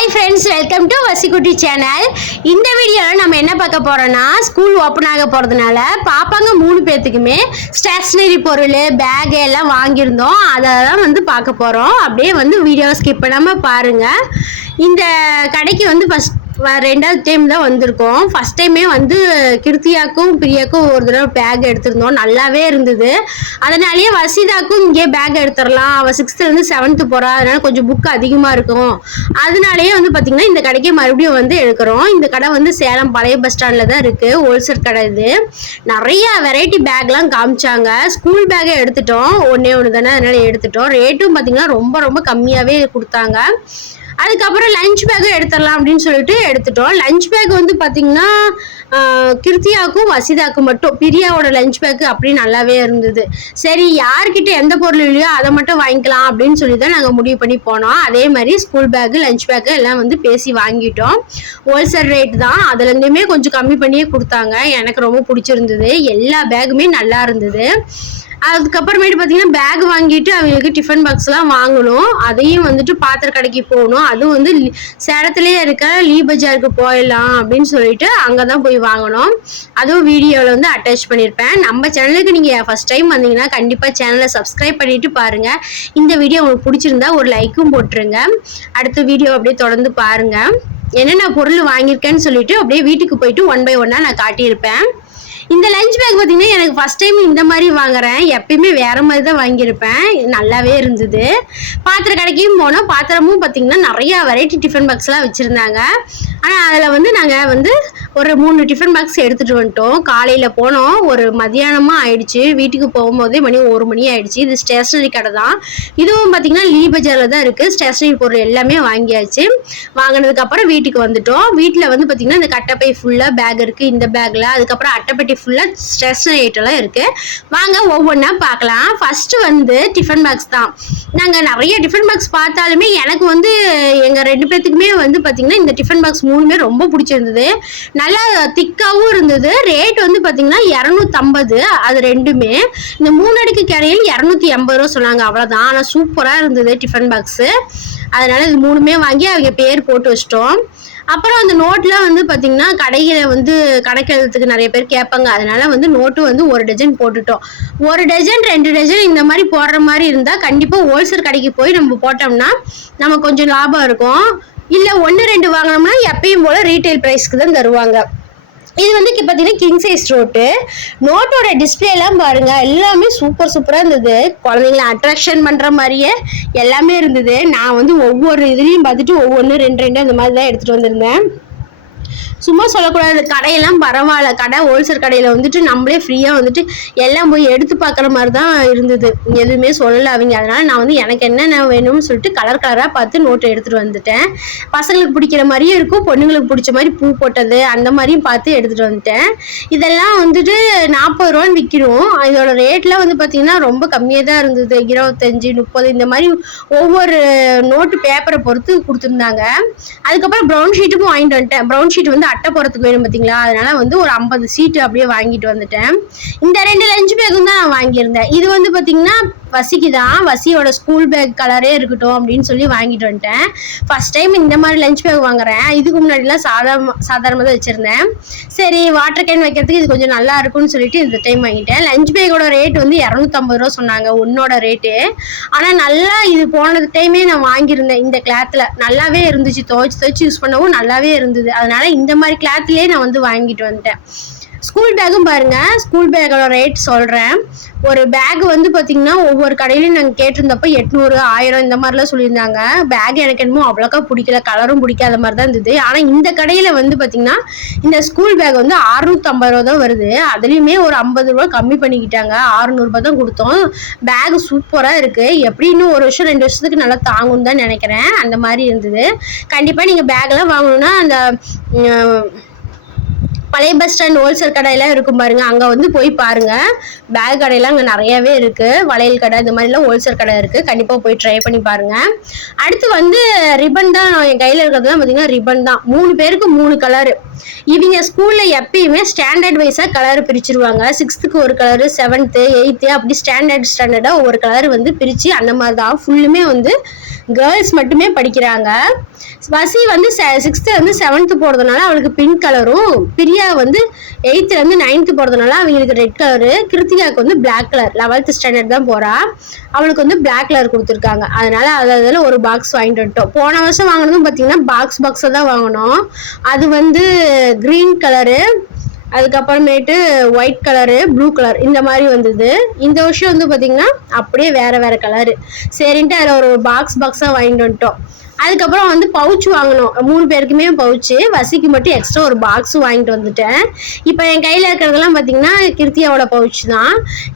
Hi friends, welcome to Vasikutti channel. இந்த வீடியோல நம்ம என்ன பார்க்க போறோம்னா ஸ்கூல் ஓபன் ஆக போறதுனால பாப்பாங்க 3 பேத்துக்குமே ஸ்டேஷனரி பொருள் பேக் எல்லாம் வாங்கியிருந்தோம். அதெல்லாம் வந்து பார்க்க போறோம். அப்படியே வந்து வீடியோ ஸ்கிப் பண்ணாம பாருங்க. இந்த கடைக்கு வந்து ரெண்டாவது டைம் தான் வந்திருக்கோம். ஃபர்ஸ்ட் டைமே வந்து கிருத்தியாக்கும் பிரியாக்கும் ஒரு தடவை பேக் எடுத்திருந்தோம். நல்லாவே இருந்தது. அதனாலேயே வசிதாக்கும் இங்கே பேக் எடுத்துடலாம். அவள் 6th 7th போகிறா, அதனால கொஞ்சம் புக் அதிகமாக இருக்கும். அதனாலேயே வந்து பார்த்திங்கன்னா இந்த கடைக்கு மறுபடியும் வந்து எடுக்கிறோம். இந்த கடை வந்து சேலம் பழைய பஸ் ஸ்டாண்டில் தான் இருக்குது. ஹோல்சேல் கடை இது. நிறைய வெரைட்டி பேக்லாம் காமிச்சாங்க. ஸ்கூல் பேக்கே எடுத்துட்டோம். ஒன்று தானே, அதனால எடுத்துட்டோம். ரேட்டும் பார்த்திங்கன்னா ரொம்ப ரொம்ப கம்மியாகவே கொடுத்தாங்க. அதுக்கப்புறம் லஞ்ச் பேக்கும் எடுத்துடலாம் அப்படின்னு சொல்லிட்டு எடுத்துட்டோம். லஞ்ச் பேக் வந்து பார்த்தீங்கன்னா கிருத்தியாவுக்கும் வசிதாக்கும் மட்டும், பிரியாவோட லஞ்ச் பேக்கு அப்படி நல்லாவே இருந்தது. சரி, யார்கிட்ட எந்த பொருள் இல்லையோ அதை மட்டும் வாங்கிக்கலாம் அப்படின்னு சொல்லி தான் நாங்கள் முடிவு பண்ணி போனோம். அதே மாதிரி ஸ்கூல் பேக்கு லஞ்ச் பேக்கு எல்லாம் வந்து பேசி வாங்கிட்டோம். ஹோல்சேல் ரேட் தான், அதுலேருந்துமே கொஞ்சம் கம்மி பண்ணியே கொடுத்தாங்க. எனக்கு ரொம்ப பிடிச்சிருந்தது. எல்லா பேக்குமே நல்லா இருந்தது. அதுக்கப்புறமேட்டு பார்த்தீங்கன்னா பேக் வாங்கிட்டு அவங்களுக்கு டிஃபன் பாக்ஸ்லாம் வாங்கணும். அதையும் வந்துட்டு பாத்திர கடைக்கு போகணும். அதுவும் வந்து சேலத்துலேயே இருக்க லீ பஜாருக்கு போயிடலாம் அப்படின்னு சொல்லிட்டு அங்கே தான் போய் வாங்கணும். அதுவும் வீடியோவில் வந்து அட்டாச் பண்ணியிருப்பேன். நம்ம சேனலுக்கு நீங்கள் ஃபஸ்ட் டைம் வந்தீங்கன்னா கண்டிப்பாக சேனலை சப்ஸ்கிரைப் பண்ணிட்டு பாருங்கள். இந்த வீடியோ உங்களுக்கு பிடிச்சிருந்தா ஒரு லைக்கும் போட்டுருங்க. அடுத்த வீடியோ அப்படியே தொடர்ந்து பாருங்கள். என்னென்ன பொருள் வாங்கியிருக்கேன்னு சொல்லிட்டு அப்படியே வீட்டுக்கு போயிட்டு 1 by 1 நான் காட்டியிருப்பேன். இந்த லஞ்ச் பேக் பார்த்தீங்கன்னா எனக்கு ஃபஸ்ட் டைம் இந்த மாதிரி வாங்குறேன். எப்பயுமே வேறு மாதிரி தான் வாங்கியிருப்பேன். நல்லாவே இருந்தது. பாத்திர கடைக்கும் போனோம். பாத்திரமும் பார்த்தீங்கன்னா நிறையா வெரைட்டி டிஃபன் பாக்ஸ்லாம் வச்சுருந்தாங்க. ஆனால் அதில் வந்து நாங்கள் வந்து ஒரு 3 டிஃபன் பாக்ஸ் எடுத்துகிட்டு வந்துட்டோம். காலையில் போனோம், ஒரு மதியானமாக ஆயிடுச்சு. வீட்டுக்கு போகும்போதே மணி 1 மணி ஆயிடுச்சு. இது ஸ்டேஷ்னரி கடை தான். இதுவும் பார்த்தீங்கன்னா லீ பஜாரில் தான் இருக்குது. ஸ்டேஷ்னரி பொருள் எல்லாமே வாங்கியாச்சு. வாங்கினதுக்கப்புறம் வீட்டுக்கு வந்துட்டோம். வீட்டில் வந்து பார்த்திங்கன்னா இந்த கட்டைப்பை ஃபுல்லாக பேக் இருக்குது. இந்த பேக்கில் அதுக்கப்புறம் அட்டைப்பட்டி ஃபுல்லாக ஸ்டேஷ்னரி ஐட்டம்லாம் இருக்குது. வாங்க ஒவ்வொன்றா பார்க்கலாம். ஃபஸ்ட்டு வந்து டிஃபன் பாக்ஸ் தான். நாங்கள் நிறைய டிஃபன் பாக்ஸ் பார்த்தாலுமே எனக்கு வந்து எங்கள் 2 பேர்த்துக்குமே வந்து பார்த்திங்கன்னா இந்த டிஃபன் பாக்ஸ் 3மே ரொம்ப பிடிச்சிருந்தது. நல்லா திக்காகவும் இருந்தது. ரேட் வந்து பார்த்திங்கன்னா 250. அது ரெண்டுமே இந்த 3 அடுக்கு கரையில் 280 ரூபா சொன்னாங்க. அவ்வளோதான். ஆனால் சூப்பராக இருந்தது டிஃபன் பாக்ஸு. அதனால் இது 3மே வாங்கி அவங்க பேர் போட்டு வச்சிட்டோம். அப்புறம் அந்த நோட்டில் வந்து பார்த்திங்கன்னா கடையில் வந்து கணக்கு எழுதுறதுக்கு நிறைய பேர் கேட்பாங்க. அதனால வந்து நோட்டு வந்து 1 டஜன் போட்டுட்டோம். 1 டஜன் 2 டஜன் இந்த மாதிரி போடுற மாதிரி இருந்தால் கண்டிப்பாக ஹோல்சேல் கடைக்கு போய் நம்ம போட்டோம்னா நம்ம கொஞ்சம் லாபம் இருக்கும். இல்லை 1 2 வாங்கினோம்னா எப்பயும் போல் ரீட்டைல் ப்ரைஸ்க்கு தான் தருவாங்க. இது வந்து பார்த்தீங்கன்னா கிங் சைஸ் நோட்டோட டிஸ்பிளேலாம் பாருங்கள், எல்லாமே சூப்பராக இருந்தது. குழந்தைங்கள அட்ராக்ஷன் பண்ணுற மாதிரியே எல்லாமே இருந்தது. நான் வந்து ஒவ்வொரு இதுலேயும் பார்த்துட்டு ஒவ்வொன்று 2 அந்த மாதிரி தான் எடுத்துகிட்டு வந்திருந்தேன். சும்மா சொல்லக்கூடாது, கடையெல்லாம் பரவாயில்ல. கடை ஹோல்சேல் கடையில் வந்துட்டு நம்மளே ஃப்ரீயாக வந்துட்டு எல்லாம் போய் எடுத்து பார்க்குற மாதிரி தான் இருந்தது. எதுவுமே சொல்லலை அவங்க. அதனால் நான் வந்து எனக்கு என்னென்ன வேணும்னு சொல்லிட்டு கலராக பார்த்து நோட்டை எடுத்துகிட்டு வந்துட்டேன். பசங்களுக்கு பிடிக்கிற மாதிரியும் இருக்கும், பொண்ணுங்களுக்கு பிடிச்ச மாதிரி பூ போட்டது அந்த மாதிரியும் பார்த்து எடுத்துகிட்டு வந்துட்டேன். இதெல்லாம் வந்துட்டு 40 ரூபான்னு விற்கிறோம். இதோட ரேட்லாம் வந்து பார்த்திங்கன்னா ரொம்ப கம்மியாக தான் இருந்தது. 25 30 இந்த மாதிரி ஒவ்வொரு நோட்டு பேப்பரை பொறுத்து கொடுத்துருந்தாங்க. அதுக்கப்புறம் ப்ரௌன் ஷீட்டும் வாங்கிட்டு வந்துட்டேன். ப்ரௌன் ஷீட் வந்து அட்டை போகிறதுக்கு வேணும் பார்த்தீங்களா, அதனால வந்து ஒரு 50 சீட்டு அப்படியே வாங்கிட்டு வந்துட்டேன். இந்த 2 லஞ்ச் பேக்கும் தான் நான் வாங்கியிருந்தேன். இது வந்து பார்த்தீங்கன்னா வசிக்கு தான். வசியோட ஸ்கூல் பேக் கலரே இருக்கட்டும் அப்படின்னு சொல்லி வாங்கிட்டு வந்துட்டேன். ஃபர்ஸ்ட் டைம் இந்த மாதிரி லஞ்ச் பேக் வாங்குறேன். இதுக்கு முன்னாடிலாம் சாதாரணமாக தான் வச்சுருந்தேன். சரி, வாட்டர் கேன் வைக்கிறதுக்கு இது கொஞ்சம் நல்லா இருக்கும்னு சொல்லிட்டு இந்த டைம் வாங்கிட்டேன். லஞ்ச் பேக்கோட ரேட் வந்து 250 ரூபா சொன்னாங்க ஒன்னோட ரேட்டு. ஆனால் நல்லா இது போனது டைமே நான் வாங்கியிருந்தேன். இந்த கிளாத்தில் நல்லாவே இருந்துச்சு. துவைச்சு யூஸ் பண்ணவும் நல்லாவே இருந்தது. அதனால இந்த மாதிரி கிளாத்லேயே நான் வந்து வாங்கிட்டு வந்துட்டேன். ஸ்கூல் பேக்கும் பாருங்கள். ஸ்கூல் பேக்கோட ரேட் சொல்கிறேன். ஒரு பேக் வந்து பார்த்திங்கன்னா ஒவ்வொரு கடையிலையும் நாங்கள் கேட்டிருந்தப்போ 800 1000 இந்த மாதிரிலாம் சொல்லியிருந்தாங்க. பேக் எனக்கு என்னமோ அவ்வளோக்கா பிடிக்கல, கலரும் பிடிக்காத மாதிரி தான் இருந்தது. ஆனால் இந்த கடையில் வந்து பார்த்திங்கன்னா இந்த ஸ்கூல் பேக் வந்து 650 ரூபா தான் வருது. அதுலேயுமே ஒரு 50 ரூபா கம்மி பண்ணிக்கிட்டாங்க. 600 ரூபா தான் கொடுத்தோம். பேக் சூப்பராக இருக்குது. எப்படி இன்னும் 1 வருஷம் 2 வருஷத்துக்கு நல்லா தாங்கும்னு தான் நினைக்கிறேன். அந்த மாதிரி இருந்தது. கண்டிப்பாக நீங்கள் பேக்லாம் வாங்கணுன்னா அந்த பழைய பஸ் ஸ்டாண்ட் ஹோல்சேல் கடையெல்லாம் இருக்கும் பாருங்கள், அங்கே வந்து போய் பாருங்கள். பேக் கடையெல்லாம் அங்கே நிறையாவே இருக்குது. வளையல் கடை இந்த மாதிரிலாம் ஹோல்சேல் கடை இருக்குது. கண்டிப்பாக போய் ட்ரை பண்ணி பாருங்கள். அடுத்து வந்து ரிப்பன் தான். என் கையில் இருக்கிறதுலாம் பார்த்திங்கன்னா ரிப்பன் தான். 3 பேருக்கு 3 கலரு. இவங்க ஸ்கூலில் எப்பயுமே ஸ்டாண்டர்ட் வைஸாக கலர் பிரிச்சுருவாங்க. 6th ஒரு கலரு, 7th 8th அப்படி ஸ்டாண்டர்டாக ஒவ்வொரு கலர் வந்து பிரித்து அந்த மாதிரி தான் ஃபுல்லுமே வந்து கேர்ள்ஸ் மட்டுமே படிக்கிறாங்க. வசி வந்து 6th வந்து 7th போறதுனால அவளுக்கு பிங்க் கலரும், பிரியா வந்து 8th இருந்து 9th போறதுனால அவங்களுக்கு ரெட் கலரு, கிருத்திகாவுக்கு வந்து பிளாக் கலர் 11th ஸ்டாண்டர்ட் தான் போறா, அவளுக்கு வந்து பிளாக் கலர் கொடுத்துருக்காங்க. அதனால அதில் ஒரு பாக்ஸ் வாங்கிட்டு வந்துட்டோம். போன வருஷம் வாங்கினதும் பார்த்தீங்கன்னா பாக்ஸை தான் வாங்கினோம். அது வந்து கிரீன் கலரு, அதுக்கப்புறமேட்டு ஒயிட் கலரு, ப்ளூ கலர் இந்த மாதிரி வந்தது. இந்த வருஷம் வந்து பார்த்தீங்கன்னா அப்படியே வேற கலரு. சரின்ட்டு அதில் ஒரு பாக்ஸாக வாங்கிட்டு வந்துட்டோம். அதுக்கப்புறம் வந்து பவுச் வாங்கினோம். 3 பேருக்குமே பவுச்சு, வசிக்கு மட்டும் எக்ஸ்ட்ரா ஒரு பாக்ஸும் வாங்கிட்டு வந்துட்டேன். இப்போ என் கையில் இருக்கிறதெல்லாம் பார்த்தீங்கன்னா கிருத்தியாவோட பவுச் தான்.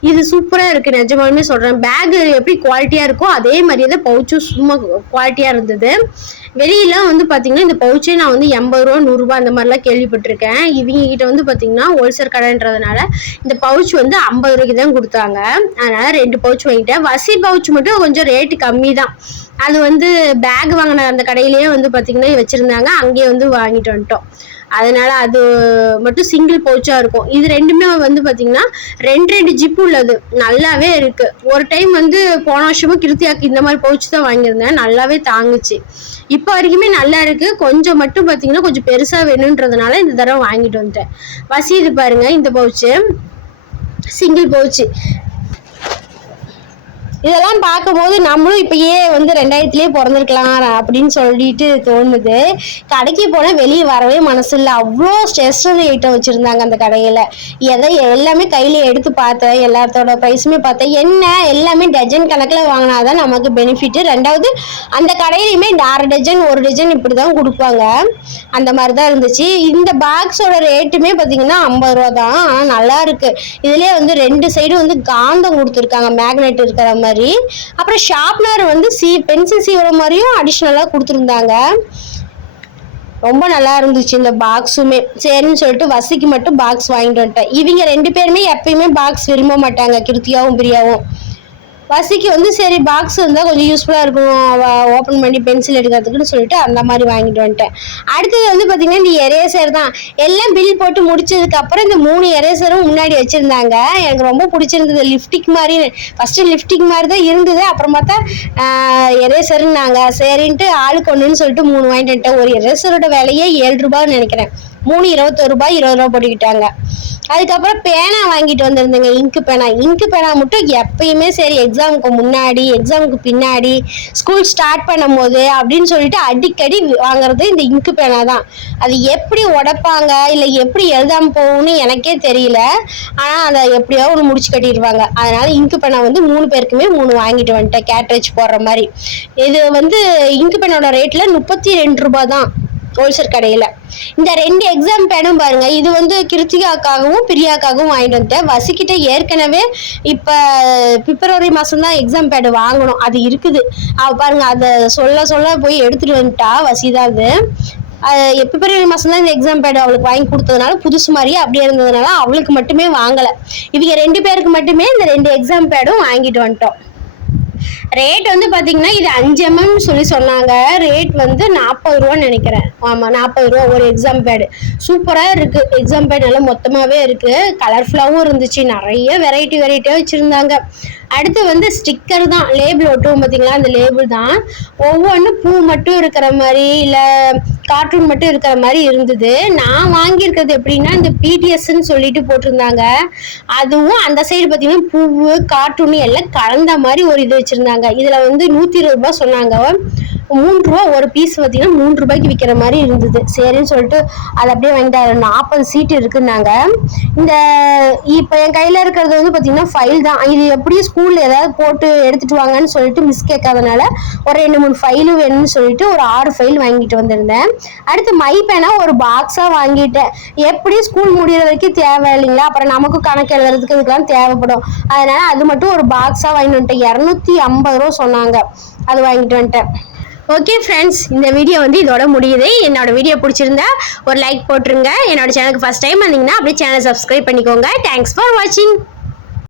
இது சூப்பராக இருக்குது, நிஜமாலுமே சொல்கிறேன். பேக் எப்படி குவாலிட்டியாக இருக்கோ அதே மாதிரியே தான் பவுச்சும் சும்மா குவாலிட்டியாக இருந்தது. வெளியெல்லாம் வந்து பார்த்தீங்கன்னா இந்த பவுச்சே நான் வந்து 80 ரூபா 100 ரூபா அந்த மாதிரிலாம் கேள்விப்பட்டிருக்கேன். இவங்க கிட்ட வந்து பார்த்தீங்கன்னா ஹோல்சேல் கடைன்றதுனால இந்த பவுச் வந்து 50 ரூபாய்க்கு தான் கொடுத்தாங்க. அதனால 2 பவுச் வாங்கிட்டேன். வசி பவுச் மட்டும் கொஞ்சம் ரேட்டு கம்மி தான். அது வந்து பேக் வாங்கின அந்த கடையிலேயே வந்து பார்த்தீங்கன்னா வச்சுருந்தாங்க, அங்கேயே வந்து வாங்கிட்டு வந்துட்டோம். அதனால அது மட்டும் சிங்கிள் பவுச்சாக இருக்கும். இது ரெண்டுமே வந்து பார்த்தீங்கன்னா 2 ஜிப்பு உள்ளது, நல்லாவே இருக்குது. ஒரு டைம் வந்து போன வருஷமும் கிருத்தியாக்கு இந்த மாதிரி பவுச் தான் வாங்கியிருந்தேன், நல்லாவே தாங்குச்சு. இப்போ வரைக்குமே நல்லா இருக்குது. கொஞ்சம் மட்டும் பார்த்தீங்கன்னா கொஞ்சம் பெருசாக வேணுன்றதுனால இந்த தடவை வாங்கிட்டு வந்துட்டேன். வசி இது பாருங்க, இந்த பவுச்சு சிங்கிள் பவுச்சு. இதெல்லாம் பார்க்கும்போது நம்மளும் இப்பயே வந்து 2000லேயே பிறந்திருக்கலாம் அப்படின்னு சொல்லிட்டு தோணுது. கடைக்கு போனால் வெளியே வரவே மனசு இல்லை, அவ்வளோ ஸ்டேஷ்னரி ஐட்டம் வச்சுருந்தாங்க அந்த கடையில். எல்லாமே கையில் எடுத்து பார்த்தேன், எல்லாத்தோட ப்ரைஸுமே பார்த்தேன். என்ன எல்லாமே டஜன் கணக்கில் வாங்கினாதான் நமக்கு பெனிஃபிட்டு. ரெண்டாவது அந்த கடையிலையுமே 1/2 டஜன் 1 டஜன் இப்படி தான் கொடுப்பாங்க, அந்த மாதிரி தான் இருந்துச்சு. இந்த பாக்ஸோட ரேட்டுமே பார்த்தீங்கன்னா 50 ரூபா தான். ஆனால் நல்லா இருக்கு. இதுலேயே வந்து 2 சைடும் வந்து காந்தம் கொடுத்துருக்காங்க, மேக்னெட் இருக்கிற மாதிரி. அப்புறம் ஷார்ப்னர் வந்து பென்சில் சீவர மாதிரியும் அடிஷ்னலாக கொடுத்துருந்தாங்க. ரொம்ப நல்லா இருந்துச்சு இந்த பாக்ஸுமே. சரின்னு சொல்லிட்டு வசிக்கு மட்டும் பாக்ஸ் வாங்கிட்டு வந்துட்டேன். இவங்க 2 பேருமே எப்பயுமே பாக்ஸ் விரும்ப மாட்டாங்க, கிருத்தியாவும் பிரியாவும். வசிக்கு வந்து சரி பாக்ஸ் இருந்தால் கொஞ்சம் யூஸ்ஃபுல்லாக இருக்கும், ஓப்பன் பண்ணி பென்சில் எடுக்கிறதுக்குன்னு சொல்லிட்டு அந்த மாதிரி வாங்கிட்டு வந்துட்டேன். அடுத்தது வந்து பார்த்திங்கன்னா இந்த எரேசர் தான். எல்லாம் பில் போட்டு முடிச்சதுக்கப்புறம் இந்த 3 எரேசரும் முன்னாடி வச்சுருந்தாங்க. எனக்கு ரொம்ப பிடிச்சிருந்தது. லிப்டிக் மாதிரி, ஃபஸ்ட்டு லிப்டிக் மாதிரி தான் இருந்தது, அப்புறம் பார்த்தா எரேசருன்னாங்க. சரின்ட்டு ஆளுக்கு ஒன்றுன்னு சொல்லிட்டு 3 வாங்கிட்டு வந்துட்டேன். ஒரு எரேசரோட விலையே 7 ரூபான்னு நினைக்கிறேன். 3 21 ரூபாய் 20 ரூபா போட்டுக்கிட்டாங்க. அதுக்கப்புறம் பேனா வாங்கிட்டு வந்திருந்தேங்க, இங்கு பேனா மட்டும் எப்பயுமே சரி எக்ஸாமுக்கு முன்னாடி எக்ஸாமுக்கு பின்னாடி ஸ்கூல் ஸ்டார்ட் பண்ணும் போது அப்படின்னு சொல்லிட்டு அடிக்கடி வாங்குறது இந்த இங்கு பேனா தான். அது எப்படி உடைப்பாங்க இல்லை எப்படி எழுதாம போகும்னு எனக்கே தெரியல, ஆனால் அதை எப்படியோ ஒன்று முடிச்சு கட்டிடுவாங்க. அதனால இங்கு பேனா வந்து 3 பேருக்குமே 3 வாங்கிட்டு வந்துட்டேன், கேட்ரேஜ் போடுற மாதிரி. இது வந்து இங்கு பேனோட ரேட்டில் 32 ரூபாய் தான் ஹோல்சேல் கடையில். இந்த 2 எக்ஸாம் பேனும் பாருங்க, இது வந்து கிருத்திகாக்காகவும் பிரியாக்காகவும் வாங்கிட்டு வந்துட்டேன். வசிக்கிட்ட ஏற்கனவே இப்போ பிப்ரவரி மாதம் தான் எக்ஸாம் பேடு வாங்கணும், அது இருக்குது. பாருங்க அதை சொல்ல போய் எடுத்துகிட்டு வந்துட்டா வசிதான். அது பிப்ரவரி மாதம் தான் இந்த எக்ஸாம் பேடு அவளுக்கு வாங்கி கொடுத்ததுனால புதுசு மாதிரியே அப்படியே இருந்ததுனால அவளுக்கு மட்டுமே வாங்கலை. இவங்க 2 பேருக்கு மட்டுமே இந்த 2 எக்ஸாம் பேடும் வாங்கிட்டு வந்துட்டோம். ரேட் வந்து பார்த்தீங்கன்னா இது 5 mm சொல்லி சொன்னாங்க. ரேட் வந்து 40 ரூபான்னு நினைக்கிறேன். ஆமாம் 40 ரூபா ஒரு எக்ஸாம் பேடு. சூப்பராக இருக்குது எக்ஸாம் பேட், நல்லா மொத்தமாகவே இருக்குது, கலர்ஃபுல்லாகவும் இருந்துச்சு, நிறைய வெரைட்டியாக வச்சுருந்தாங்க. அடுத்து வந்து ஸ்டிக்கர் தான், லேபிள் ஒட்டுவோம் பார்த்தீங்களா, அந்த லேபிள் தான். ஒவ்வொன்றும் பூ மட்டும் இருக்கிற மாதிரி இல்லை கார்ட்டூன் மட்டும் இருக்கிற மாதிரி இருந்தது. நான் வாங்கியிருக்கிறது எப்படின்னா இந்த பிடிஎஸ்ன்னு சொல்லிட்டு போட்டிருந்தாங்க. அதுவும் அந்த சைடு பார்த்தீங்கன்னா பூவு கார்ட்டூன் எல்லாம் கலந்த மாதிரி ஒரு இது வச்சுருந்தாங்க. இதில் வந்து 120 ரூபாய் சொன்னாங்க. 3 ரூபா ஒரு பீஸ் பார்த்தீங்கன்னா 3 ரூபாய்க்கு விற்கிற மாதிரி இருந்தது. சரின்னு சொல்லிட்டு அதை அப்படியே வாங்கிட்டு 40 சீட்டு இருக்குன்னாங்க. இந்த இப்போ என் கையில் இருக்கிறது வந்து பார்த்தீங்கன்னா ஃபைல் தான். இது எப்படியும் ஸ்கூலில் ஏதாவது போட்டு எடுத்துகிட்டு வாங்கன்னு சொல்லிட்டு மிஸ் கேட்காதனால ஒரு 2-3 ஃபைலு வேணும்னு சொல்லிட்டு ஒரு 6 ஃபைல் வாங்கிட்டு வந்திருந்தேன். அடுத்து மை பேனா ஒரு பாக்ஸாக வாங்கிட்டேன். எப்படி ஸ்கூல் முடிகிற வரைக்கும் தேவை இல்லைங்களா, அப்புறம் நமக்கும் கணக்கு எழுதுறதுக்கு இதுக்கெல்லாம் தேவைப்படும். அதனால அது மட்டும் ஒரு பாக்ஸாக வாங்கிட்டு வந்துட்டேன். 250 ரூபா சொன்னாங்க, அது வாங்கிட்டு வந்துட்டேன். ஓகே ஃப்ரெண்ட்ஸ், இந்த வீடியோ வந்து இதோட முடியுது. என்னோட வீடியோ பிடிச்சிருந்தா ஒரு லைக் போட்டுருங்க. என்னோட சேனலுக்கு ஃபர்ஸ்ட் டைம் வந்தீங்கன்னா அப்படியே சேனலை சப்ஸ்கிரைப் பண்ணிக்கோங்க. தேங்க்ஸ் ஃபார் வாட்சிங்.